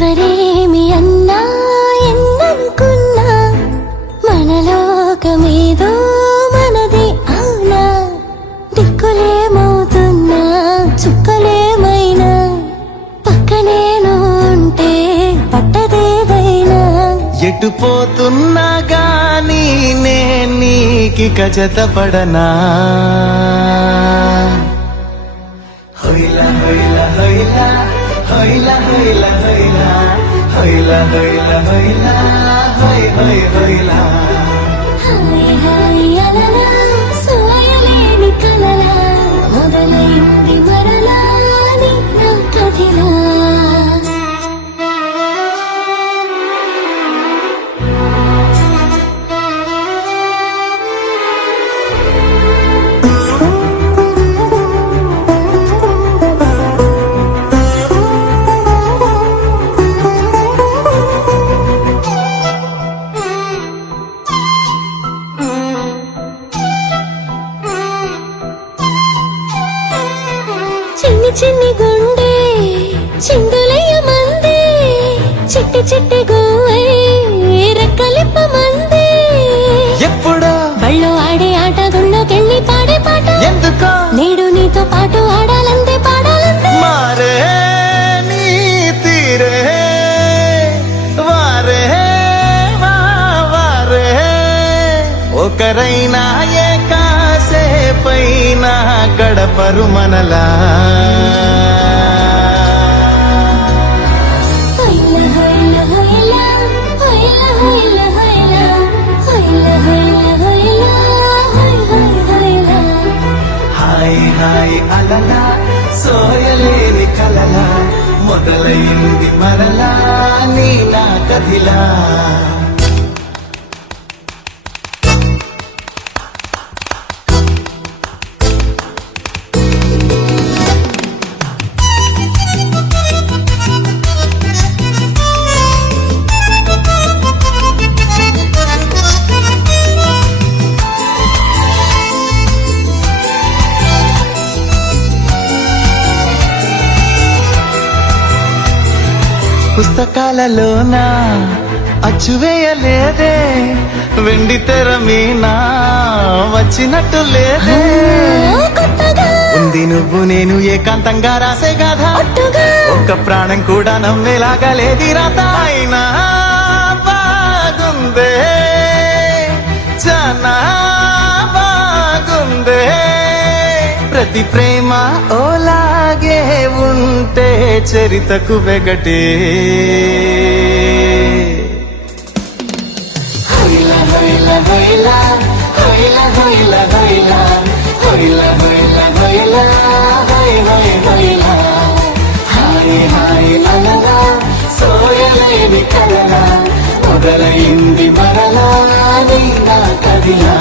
ఎవరేమి అన్నా ఎన్ననుకున్నా మనలోకమేదో మనది అవునా దిక్కులేమవుతున్నా చుక్కలేమైనా పక్కనేను ఉంటే పట్టదేదైనా ఎటు పోతున్నా గానీ నే నీకిక జతపడనా హొయిలా హొయిలా హొయిలా హొయిలా హొయిలా హొయిలా హొయిలా హొయిలా హొయ్ హొయ్ హొయిలా హాయ్ హాయ్ అలలా సోయలేని కలలా మొదలైంది మరలా నీ నా కథిలా చిన్ని చిన్ని గుండె చిందులయ్య మంది చిట్టి చిట్టి గువ్వై రెక్కలిప్ప మంది ఎప్పుడో బళ్ళో ఆడే ఆట గుళ్ళోకెళ్ళి పాడే పాట ఎందుకో నేడు నీతో పాటు ఆడాలంతే పాడాలంతే మారే నీ తీరే వారే వారే ఒకరైనా ఏ కాసేపైనా గడపరు మనలా హొయిలా హొయిలా హొయిలా హొయిలా హొయిలా హొయిలా హొయిలా హొయిలా హొయ్ హొయ్ హొయిలా హాయ్ హాయ్ అలలా సోయలేని కలలా మొదలైంది మరలా నీ నా కథిలా పుస్తకాలలోనా అచ్చువేయలేదే వెండి తెర మీనా వచ్చినట్టు లేదే కొత్తగా ఉంది నువ్వు నేను ఏకాంతంగా రాసే గాథ ఒట్టుగా ఒక్క ప్రాణం కూడా నమ్మేలాగా లేది రాత అయినా బాగుందే చాలా బాగుందే ప్రతి ప్రేమ ఓలాగే ఉంటే చరితకు వెగటే హొయిలా హొయిలా హొయిలా హొయిలా హొయిలా హొయిలా హొయిలా హొయిలా హొయిలా హొయ్ హొయ్ హొయిలా హాయ్ హాయ్ అలలా సోయలేని కలలా మొదలైంది మరలా నీ నా కదిలా